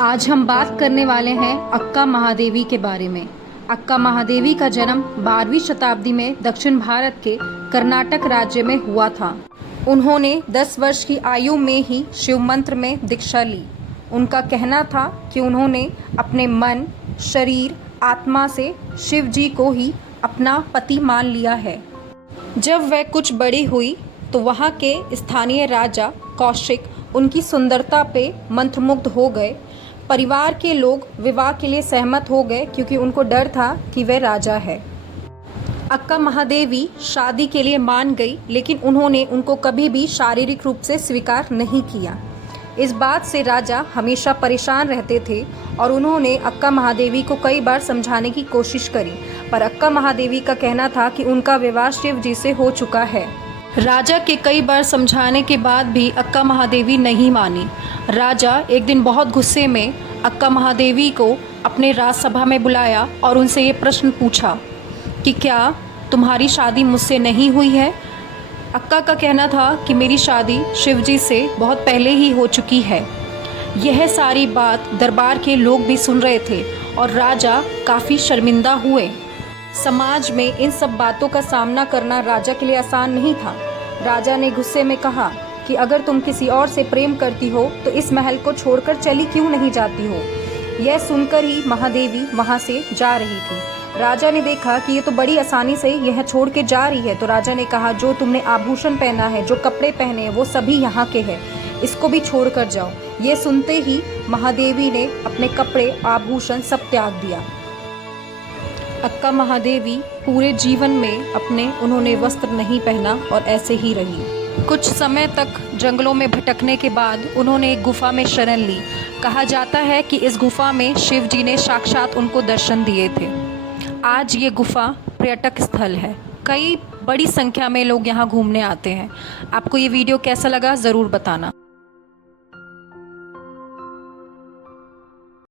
आज हम बात करने वाले हैं अक्का महादेवी के बारे में। अक्का महादेवी का जन्म 12वीं शताब्दी में दक्षिण भारत के कर्नाटक राज्य में हुआ था। उन्होंने 10 वर्ष की आयु में ही शिव मंत्र में दीक्षा ली। उनका कहना था कि उन्होंने अपने मन, शरीर, आत्मा से शिव जी को ही अपना पति मान लिया है। जब वह कुछ बड़ी हुई तो वहाँ के स्थानीय राजा कौशिक उनकी सुंदरता पे मंत्रमुग्ध हो गए। परिवार के लोग विवाह के लिए सहमत हो गए क्योंकि उनको डर था कि वह राजा है। अक्का महादेवी शादी के लिए मान गई, लेकिन उन्होंने उनको कभी भी शारीरिक रूप से स्वीकार नहीं किया। इस बात से राजा हमेशा परेशान रहते थे और उन्होंने अक्का महादेवी को कई बार समझाने की कोशिश करी, पर अक्का महादेवी का कहना था कि उनका विवाह शिव जी से हो चुका है। राजा के कई बार समझाने के बाद भी अक्का महादेवी नहीं मानी। राजा एक दिन बहुत गुस्से में अक्का महादेवी को अपने राजसभा में बुलाया और उनसे ये प्रश्न पूछा कि क्या तुम्हारी शादी मुझसे नहीं हुई है। अक्का का कहना था कि मेरी शादी शिवजी से बहुत पहले ही हो चुकी है। यह सारी बात दरबार के लोग भी सुन रहे थे और राजा काफ़ी शर्मिंदा हुए। समाज में इन सब बातों का सामना करना राजा के लिए आसान नहीं था। राजा ने गुस्से में कहा कि अगर तुम किसी और से प्रेम करती हो तो इस महल को छोड़कर चली क्यों नहीं जाती हो। यह सुनकर ही महादेवी वहां से जा रही थी। राजा ने देखा कि ये तो बड़ी आसानी से यह छोड़ के जा रही है, तो राजा ने कहा जो तुमने आभूषण पहना है, जो कपड़े पहने हैं, वो सभी यहाँ के हैं, इसको भी छोड़ कर जाओ। ये सुनते ही महादेवी ने अपने कपड़े, आभूषण सब त्याग दिया। अक्का महादेवी पूरे जीवन में उन्होंने वस्त्र नहीं पहना और ऐसे ही रही। कुछ समय तक जंगलों में भटकने के बाद उन्होंने एक गुफा में शरण ली। कहा जाता है कि इस गुफा में शिव जी ने साक्षात उनको दर्शन दिए थे। आज ये गुफा पर्यटक स्थल है। कई बड़ी संख्या में लोग यहाँ घूमने आते हैं। आपको ये वीडियो कैसा लगा ज़रूर बताना।